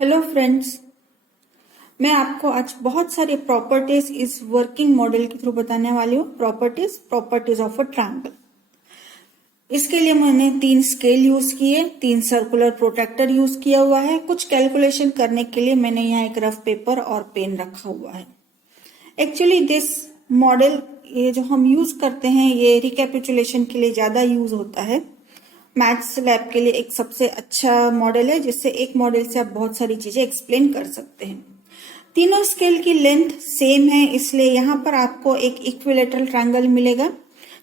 Hello friends, मैं आपको आज बहुत सारे प्रॉपर्टीज इस वर्किंग मॉडल के थ्रू बताने वाली हूँ। Properties of a triangle. इसके लिए मैंने 3 स्केल यूज किए, 3 सर्कुलर प्रोट्रैक्टर यूज किया हुआ है। कुछ कैलकुलेशन करने के लिए मैंने यहाँ एक रफ पेपर और पेन रखा हुआ है। एक्चुअली दिस मॉडल ये जो हम यूज करते हैं ये रिकैपिचुलेशन के लिए ज्यादा यूज होता है। मैथ्स लैब के लिए एक सबसे अच्छा मॉडल है जिससे एक मॉडल से आप बहुत सारी चीजें एक्सप्लेन कर सकते हैं। तीनों स्केल की लेंथ सेम है, इसलिए यहाँ पर आपको एक इक्विलेटरल ट्रायंगल मिलेगा।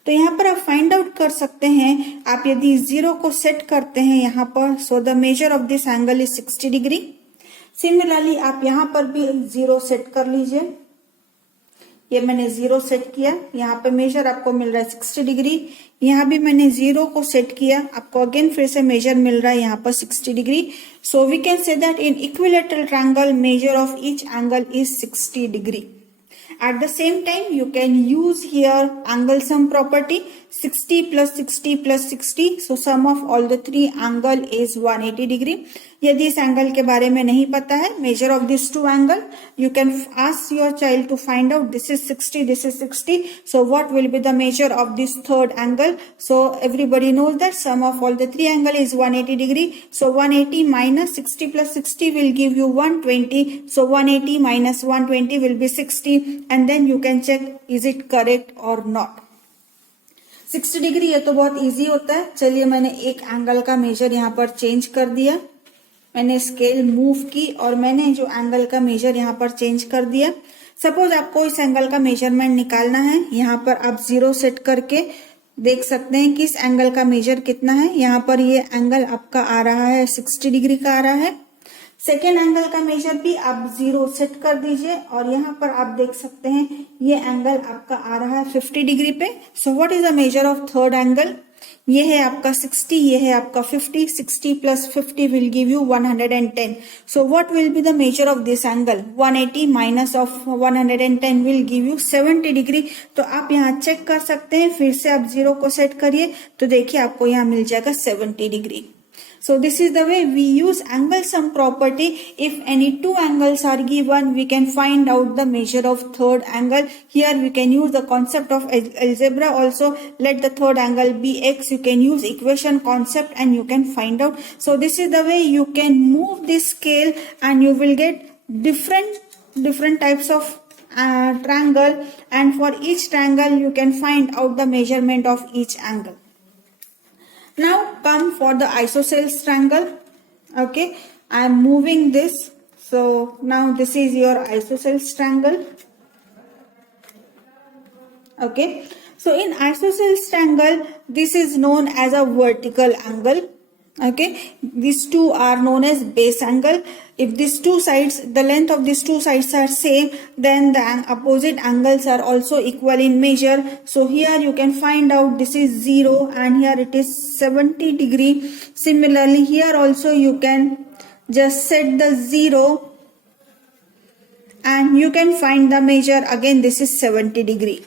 तो यहाँ पर आप फाइंड आउट कर सकते हैं, आप यदि 0 को सेट करते हैं यहाँ पर, so the measure of this angle is 60 degree. Similarly आप यहाँ पर भी 0 सेट कर लीजिए। ये मैंने 0 सेट किया, यहाँ पे मेजर आपको मिल रहा है 60 डिग्री। यहाँ भी मैंने 0 को सेट किया, आपको अगेन फिर से मेजर मिल रहा है यहाँ पर 60 degree. So we can say that in equilateral triangle measure of each angle is 60 degree. At the same time, you can use here angle sum property, 60 plus 60 plus 60. So sum of all the 3 angle is 180 degree. यदि इस angle के बारे में नहीं पता है, measure of these 2 angle, you can ask your child to find out this is 60, this is 60. So what will be the measure of this third angle? So everybody knows that sum of all the 3 angle is 180 degree. So 180 minus 60 plus 60 will give you 120. So 180 minus 120 will be 60. And then you can check is it correct or not. 60 degree ये तो बहुत easy होता है। चलिए मैंने एक angle का major यहाँ पर चेंज कर दिया, मैंने स्केल मूव की और मैंने जो एंगल का मेजर यहाँ पर चेंज कर दिया। सपोज आपको इस एंगल का मेजरमेंट निकालना है, यहाँ पर आप 0 सेट करके देख सकते हैं कि इस एंगल का मेजर कितना है। यहाँ पर ये एंगल आपका आ रहा है 60 डिग्री का आ रहा है। सेकेंड एंगल का मेजर भी आप 0 सेट कर दीजिए और यहाँ पर आप देख सकते हैं ये एंगल आपका आ रहा है 50 डिग्री पे। So what is the measure of third angle? ये है आपका 60, ये है आपका 50. 60 plus 50 will give you 110. So what will be the measure of this angle? 180 minus of 110 will give you 70 degree. तो आप यहाँ चेक कर सकते हैं, फिर से आप 0 को सेट करिए तो देखिए आपको यहाँ मिल जाएगा 70 degree. So this is the way we use angle sum property. If any 2 angles are given, we can find out the measure of third angle. Here we can use the concept of algebra also. Let the third angle be x. You can use equation concept and you can find out. So this is the way you can move this scale and you will get different types of triangle, and for each triangle you can find out the measurement of each angle. Now come for the isosceles triangle. Okay, I am moving this. So now this is your isosceles triangle. Okay, so in isosceles triangle this is known as a vertical angle. Okay, these two are known as base angle. If these two sides, the length of these two sides are same, then the opposite angles are also equal in measure. So here you can find out this is 0 and here it is 70 degree. Similarly here also you can just set the 0 and you can find the measure. Again this is 70 degree.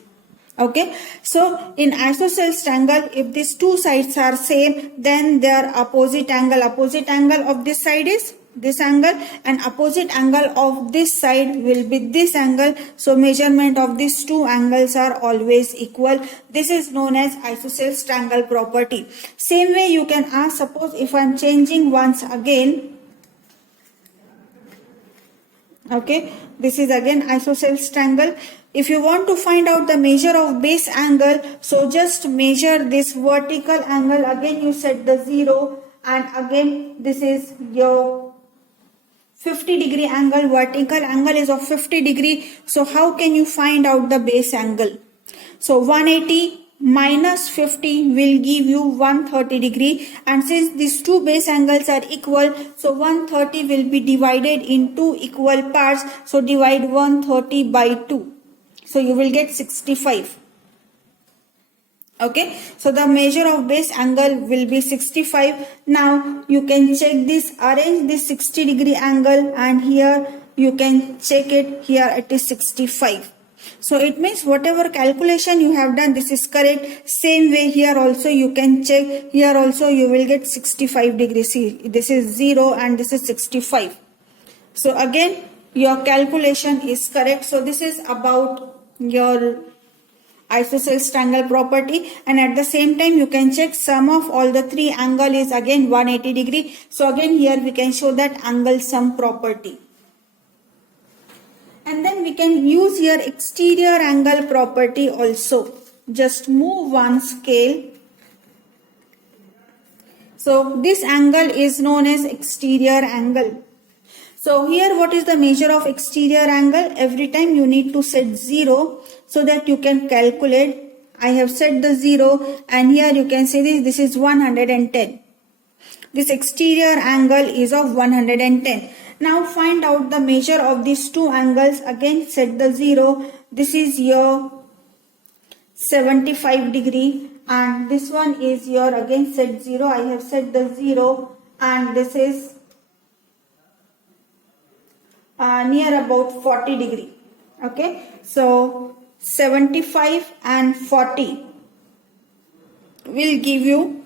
Okay, so in isosceles triangle, if these two sides are same, then their opposite angle of this side is this angle and opposite angle of this side will be this angle. So measurement of these two angles are always equal. This is known as isosceles triangle property. Same way you can ask, suppose if I am changing once again. Okay, this is again isosceles triangle. If you want to find out the measure of base angle, so just measure this vertical angle. Again you set the 0 and again this is your 50 degree angle. Vertical angle is of 50 degree. So how can you find out the base angle? So 180 minus 50 will give you 130 degree, and since these two base angles are equal, so 130 will be divided in 2 equal parts. So divide 130 by 2. So you will get 65. Okay, so the measure of base angle will be 65. Now you can check this, arrange this 60 degree angle and here you can check it, here it is 65. So it means whatever calculation you have done, this is correct. Same way here also you can check, here also you will get 65 degrees. See, this is 0 and this is 65. So again, your calculation is correct. So this is about your isosceles triangle property, and at the same time you can check sum of all the three angle is again 180 degree. So again here we can show that angle sum property. And then we can use here exterior angle property also. Just move one scale. So this angle is known as exterior angle. So here what is the measure of exterior angle? Every time you need to set 0 so that you can calculate. I have set the 0 and here you can say this is 110. This exterior angle is of 110. Now find out the measure of these two angles. Again set the 0. This is your 75 degree and this one is your again set 0. I have set the 0 and this is near about 40 degree. Okay, so 75 and 40 will give you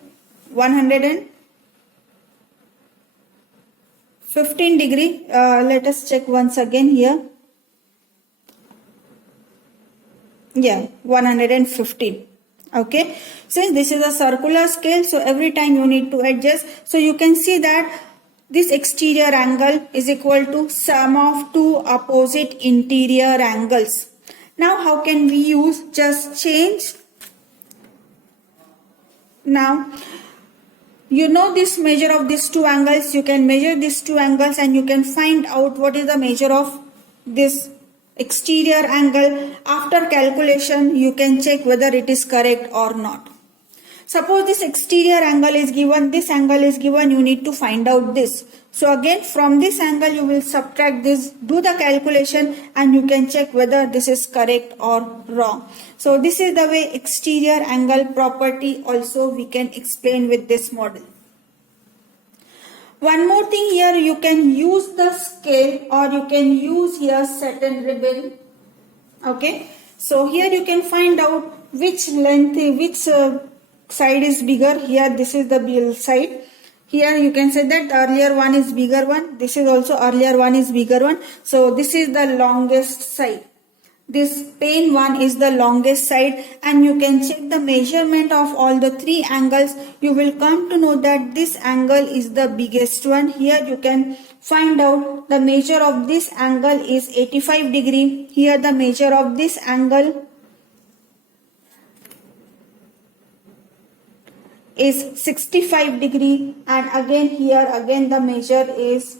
115 degree. Let us check once again here. Yeah, 115. Okay, since this is a circular scale, so every time you need to adjust. So you can see that this exterior angle is equal to sum of two opposite interior angles. Now how can we use? Just change. Now you know this measure of these two angles. You can measure these two angles and you can find out what is the measure of this exterior angle. After calculation you can check whether it is correct or not. Suppose this exterior angle is given, this angle is given, you need to find out this. So again from this angle you will subtract this, do the calculation and you can check whether this is correct or wrong. So this is the way exterior angle property also we can explain with this model. One more thing here, you can use the scale or you can use here satin ribbon. Okay, so here you can find out which length, which side is bigger. Here this is the bill side. Here you can say that earlier one is bigger one. This is also earlier one is bigger one. So this is the longest side. This pane one is the longest side and you can check the measurement of all the three angles. You will come to know that this angle is the biggest one. Here you can find out the measure of this angle is 85 degree. Here the measure of this angle is 65 degree and again here again the measure is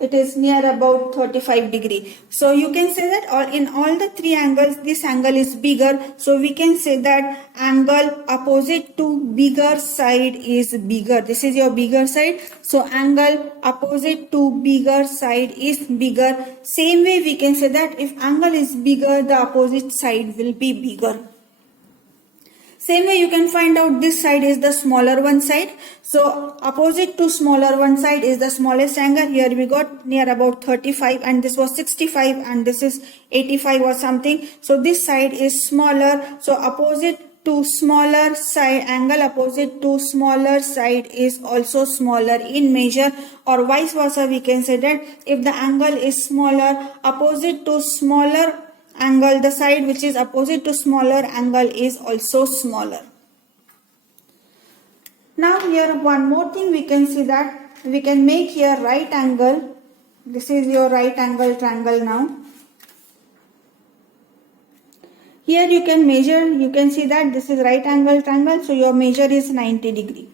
it is near about 35 degree. So you can say that in all the three angles this angle is bigger. So we can say that angle opposite to bigger side is bigger. This is your bigger side. So angle opposite to bigger side is bigger. Same way we can say that if angle is bigger the opposite side will be bigger. Same way you can find out this side is the smaller one side. So opposite to smaller one side is the smallest angle. Here we got near about 35 and this was 65 and this is 85 or something. So this side is smaller. So opposite to smaller side, angle opposite to smaller side is also smaller in measure, or vice versa we can say that if the angle is smaller, opposite to smaller angle, the side which is opposite to smaller angle is also smaller. Now here one more thing we can see that we can make here right angle. This is your right angle triangle now. Here you can measure, you can see that this is right angle triangle, so your measure is 90 degree.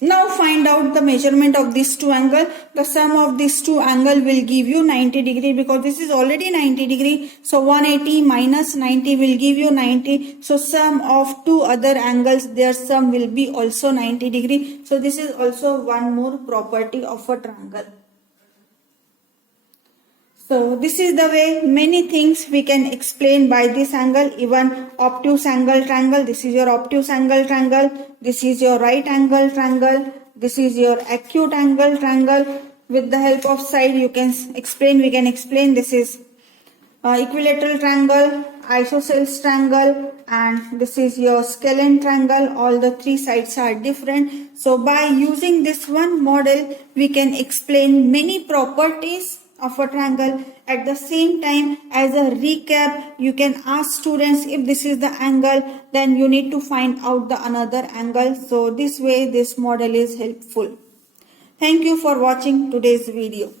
Now find out the measurement of these two angles. The sum of these two angles will give you 90 degree because this is already 90 degree. So 180 minus 90 will give you 90. So sum of two other angles, their sum will be also 90 degree. So this is also one more property of a triangle. So this is the way many things we can explain by this angle. Even obtuse angle triangle, this is your obtuse angle triangle, this is your right angle triangle, this is your acute angle triangle. With the help of side you can explain, we can explain this is equilateral triangle, isosceles triangle and this is your scalene triangle. All the three sides are different. So by using this one model, we can explain many properties of a triangle. At the same time, as a recap, you can ask students if this is the angle, then you need to find out the another angle. So this way, this model is helpful. Thank you for watching today's video.